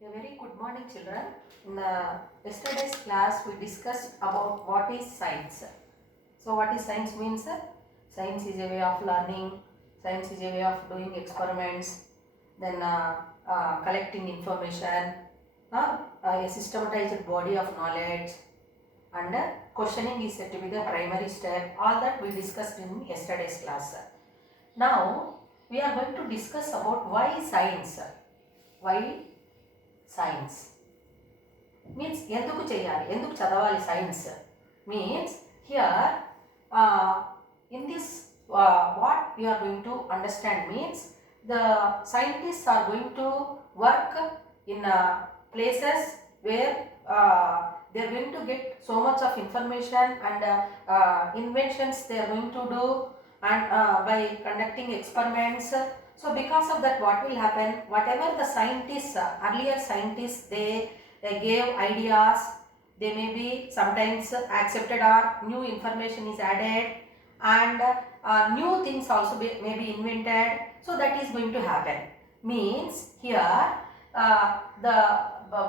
A very good morning, children. In yesterday's class, we discussed about what is science. So, what is science means? Science is a way of learning. Science is a way of doing experiments. Then collecting information. A systematized body of knowledge. And questioning is said to be the primary step. All that we discussed in yesterday's class. Now, we are going to discuss about why science. Why science means ఎందుకు చేయాలి, ఎందుకు చదవాలి science means here in this what we are going to understand means the scientists are going to work in places where they are going to get so much of information and inventions they are going to do, and by conducting experiments. So because of that, what will happen, whatever the scientists, earlier scientists, they gave ideas, they may be sometimes accepted or new information is added, and new things also may be invented. So that is going to happen. Means here the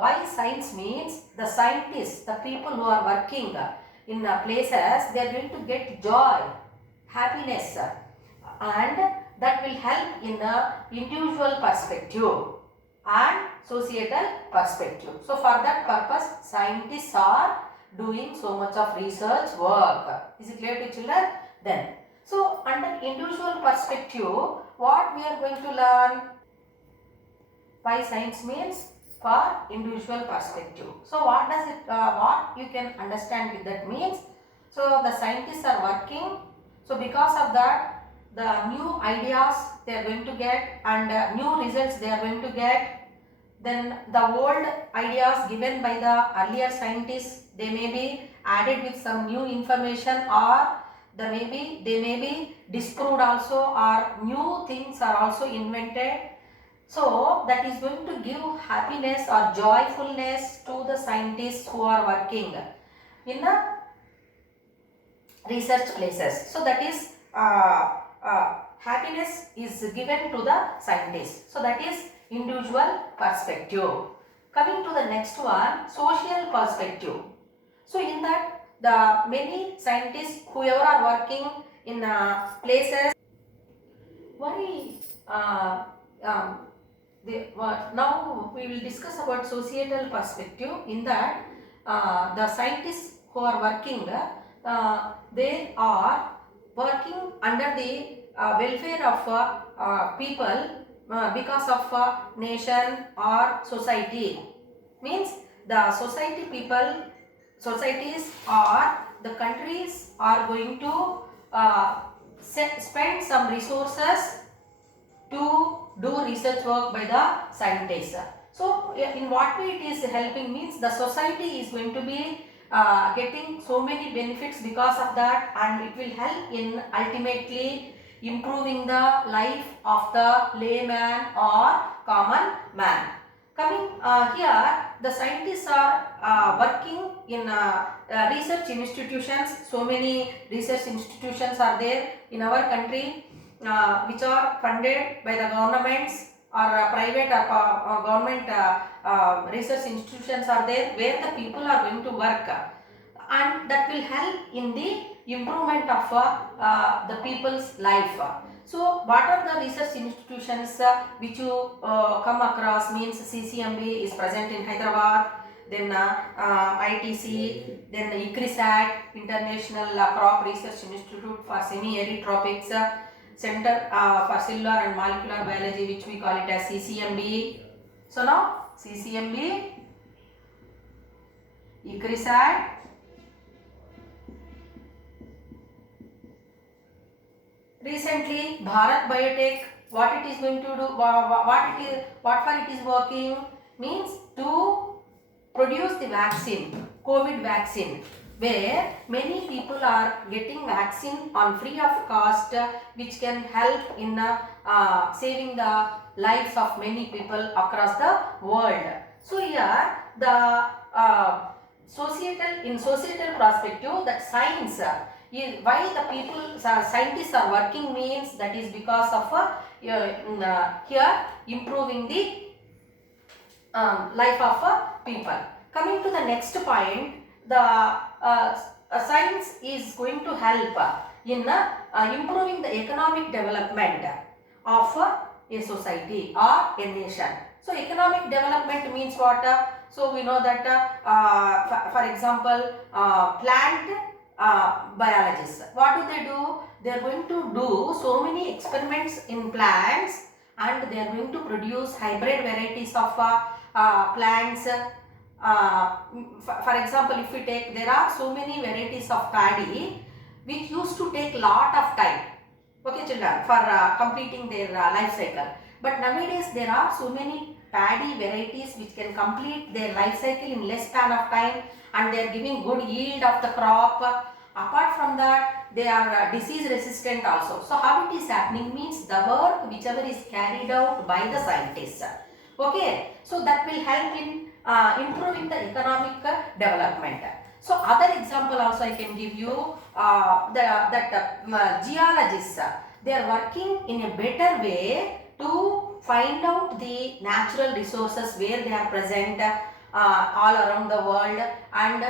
why science means the scientists, the people who are working in places, they are going to get joy, happiness, and that will help in the individual perspective and societal perspective. So for that purpose, scientists are doing so much of research work. Is it clear to children? Then, so under individual perspective, what we are going to learn? Why science means for individual perspective. So what does it, what you can understand with that means? So the scientists are working. So because of that, the new ideas they are going to get, and new results they are going to get. Then the old ideas given by the earlier scientists, they may be added with some new information, or they may be disproved also, or new things are also invented. So that is going to give happiness or joyfulness to the scientists who are working in the research places. So that is happiness is given to the scientists. So that is individual perspective. Coming to the next one, social perspective. So in that, the many scientists whoever are working in places, why now we will discuss about societal perspective. In that, the scientists who are working, they are working under the welfare of people, because of nation or society. Means the societies or the countries are going to spend some resources to do research work by the scientists. So in what way it is helping means the society is going to be getting so many benefits because of that, and it will help in ultimately improving the life of the layman or common man. Coming here, the scientists are working in research institutions. So many research institutions are there in our country, which are funded by the governments, or private government research institutions are there, where the people are going to work, and that will help in the improvement of the people's life. So what are the research institutions which you come across means CCMB is present in Hyderabad, then ITC, then ICRISAT, International Crop Research Institute for Semi-Arid Tropics, Center for Cellular and Molecular Biology, which we call it as CCMB. So now CCMB, ICRISAT, recently Bharat Biotech, what it is going to do, what for it is working means to produce the vaccine, COVID vaccine, where many people are getting vaccine on free of cost, which can help in saving the lives of many people across the world. So here the societal perspective, that science is why the people scientists are working means that is because of here improving the life of people. Coming to the next point, the science is going to help in improving the economic development of a society or a nation. So economic development means what? So we know that for example plant biologists, what do? They are going to do so many experiments in plants, and they are going to produce hybrid varieties of plants. For example, if we take, there are so many varieties of paddy which used to take lot of time, okay children, for completing their life cycle. But nowadays there are so many paddy varieties which can complete their life cycle in less span of time, and they are giving good yield of the crop. Apart from that, they are disease resistant also. So how it is happening means the work whichever is carried out by the scientists, okay, so that will help in improving the economic development. So other example also I can give you, geologists, they are working in a better way to find out the natural resources where they are present all around the world, and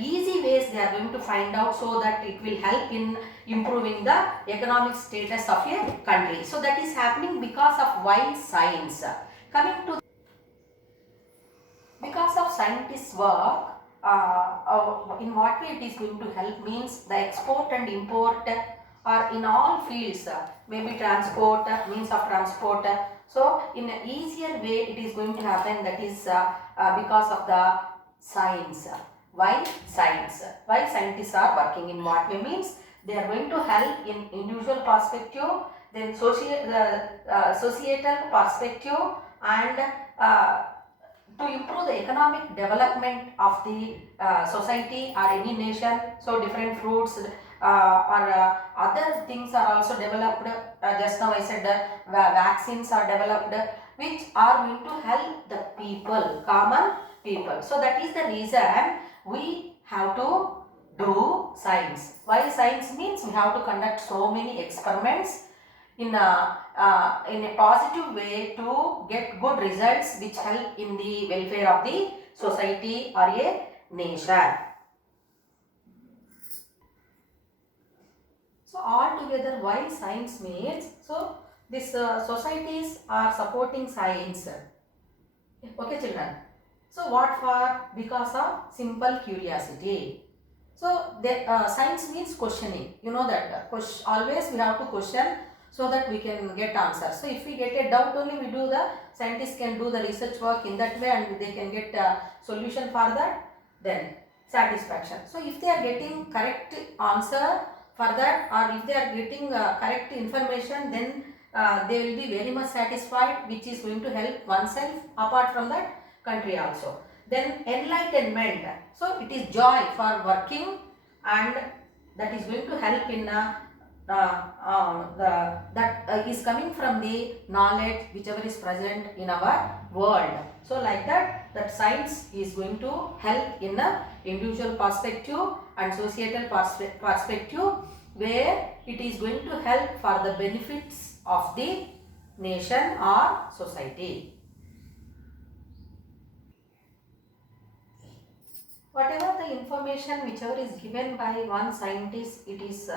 easy ways they are going to find out, so that it will help in improving the economic status of a country. So that is happening because of why science. Coming to, because of scientists' work, in what way it is going to help means the export and import are in all fields, maybe transport, means of transport. So in an easier way it is going to happen, that is because of the science. Why science? Why scientists are working in what way means they are going to help in individual perspective, then societal perspective, and to improve the economic development of the society or any nation. So different fruits or other things are also developed. Just now I said vaccines are developed which are going to help the people, common people. So that is the reason we have to do science. Why science means we have to conduct so many experiments in a positive way to get good results which help in the welfare of the society or a nation. So altogether, why science means, so these societies are supporting science. Okay children. So what for? Because of simple curiosity. So the science means questioning. You know that always we have to question so that we can get answers. So if we get a doubt only, we do the scientists can do the research work in that way, and they can get a solution for that, then satisfaction. So if they are getting correct answer for that, or if they are getting correct information, then they will be very much satisfied, which is going to help oneself, apart from that country also. Then enlightenment, so it is joy for working, and that is going to help in that is coming from the knowledge whichever is present in our world. So like that science is going to help in a individual perspective and societal perspective, where it is going to help for the benefits of the nation or society. Whatever the information whichever is given by one scientist, it is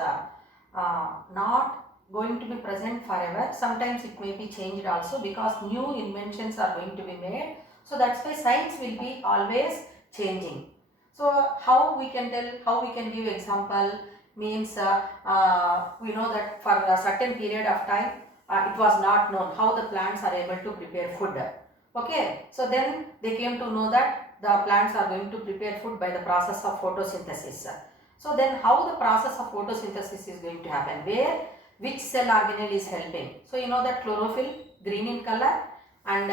not going to be present forever. Sometimes it may be changed also, because new inventions are going to be made. So that's why science will be always changing. So how we can tell, how we can give example means we know that for a certain period of time it was not known how the plants are able to prepare food. Okay, so then they came to know that the plants are going to prepare food by the process of photosynthesis. So then how the process of photosynthesis is going to happen, where which cell organelle is helping. So you know that chlorophyll, green in color, and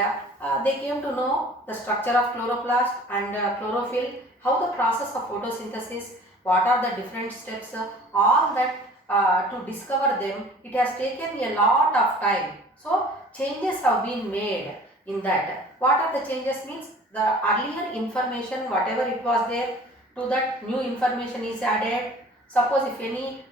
they came to know the structure of chloroplast and chlorophyll, how the process of photosynthesis, what are the different steps, all that to discover them, it has taken a lot of time. So changes have been made in that. What are the changes means, the earlier information whatever it was there, to that new information is added. Suppose if any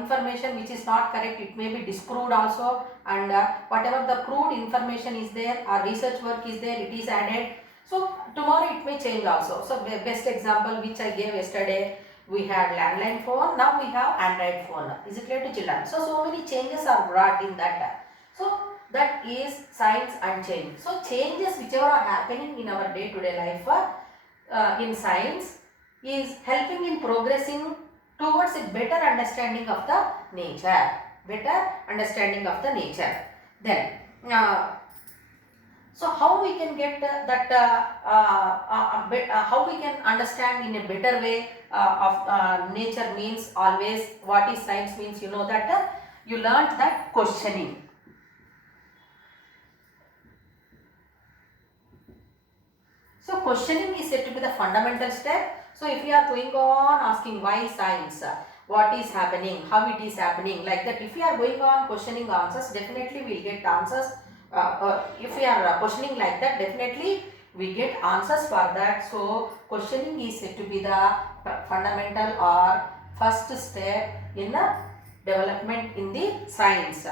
information which is not correct, it may be disproved also, and whatever the proved information is there or research work is there, it is added. So tomorrow it may change also. So best example which I gave yesterday, we had landline phone, now we have Android phone. Is it clear to children? So many changes are brought in that. So that is science and change. So changes whichever are happening in our day-to-day life in science is helping in progressing towards a better understanding of the nature. Better understanding of the nature. Then so how we can get how we can understand in a better way of nature means always what is science means, you know that you learnt that questioning. So questioning is said to be the fundamental step. So if we are going on asking why science, what is happening, how it is happening, like that, if we are going on questioning answers, definitely we will get answers. If we are questioning like that, definitely we get answers for that. So questioning is said to be the fundamental or first step in the development in the science.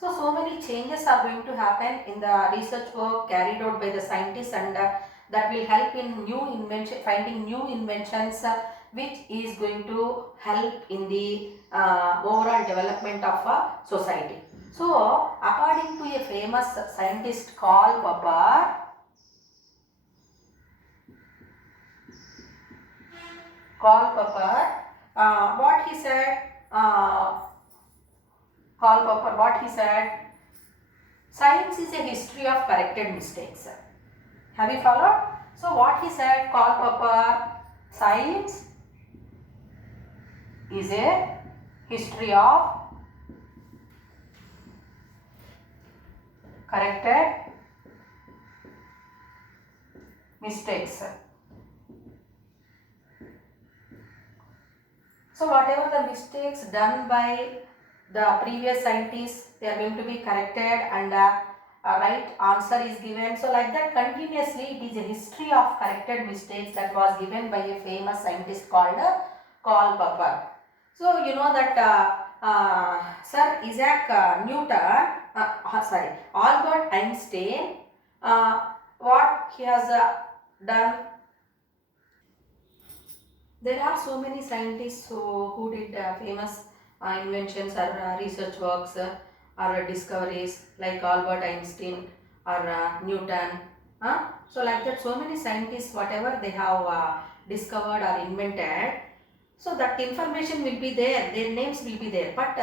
So many changes are going to happen in the research work carried out by the scientists, and that will help in new invention, finding new inventions, which is going to help in the overall development of a society. So according to a famous scientist Karl Popper, what he said, Karl Popper, what he said, science is a history of corrected mistakes. Have you followed? So what he said, Karl Popper, science is a history of corrected mistakes. So whatever the mistakes done by the previous scientists, they are going to be corrected, and a right answer is given. So like that continuously, it is a history of corrected mistakes that was given by a famous scientist called Karl Popper. So you know that Sir Isaac Newton, Albert Einstein, what he has done. There are so many scientists who did famous inventions or research works or discoveries like Albert Einstein or Newton. So like that, so many scientists, whatever they have discovered or invented, so that information will be there, their names will be there. But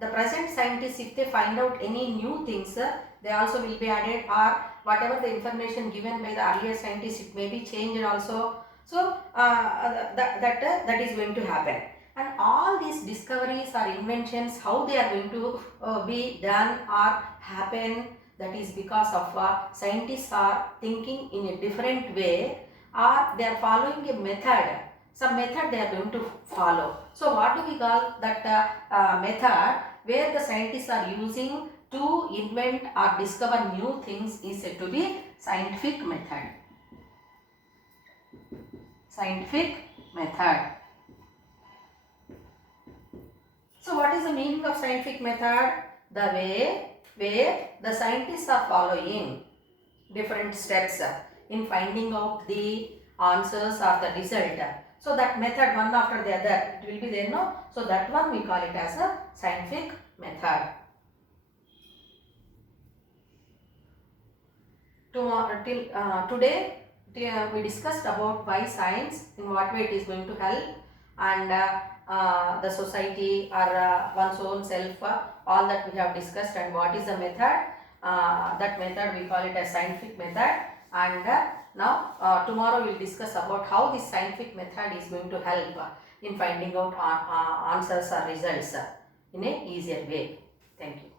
the present scientists, if they find out any new things, they also will be added, or whatever the information given by the earlier scientists, it may be changed also. So that is going to happen. And all these discoveries or inventions, how they are going to be done or happen, that is because of scientists are thinking in a different way, or they are following a method. Some method they are going to follow. So what do we call that method where the scientists are using to invent or discover new things is said to be scientific method. Scientific method. So what is the meaning of scientific method? The way where the scientists are following different steps in finding out the answers or the result. So that method, one after the other, it will be there, no? So that one we call it as a scientific method. Today we discussed about why science, in what way it is going to help, and the society or one's own self, all that we have discussed, and what is the method. That method we call it as scientific method, and now tomorrow we will discuss about how this scientific method is going to help in finding out answers or results in a easier way. Thank you.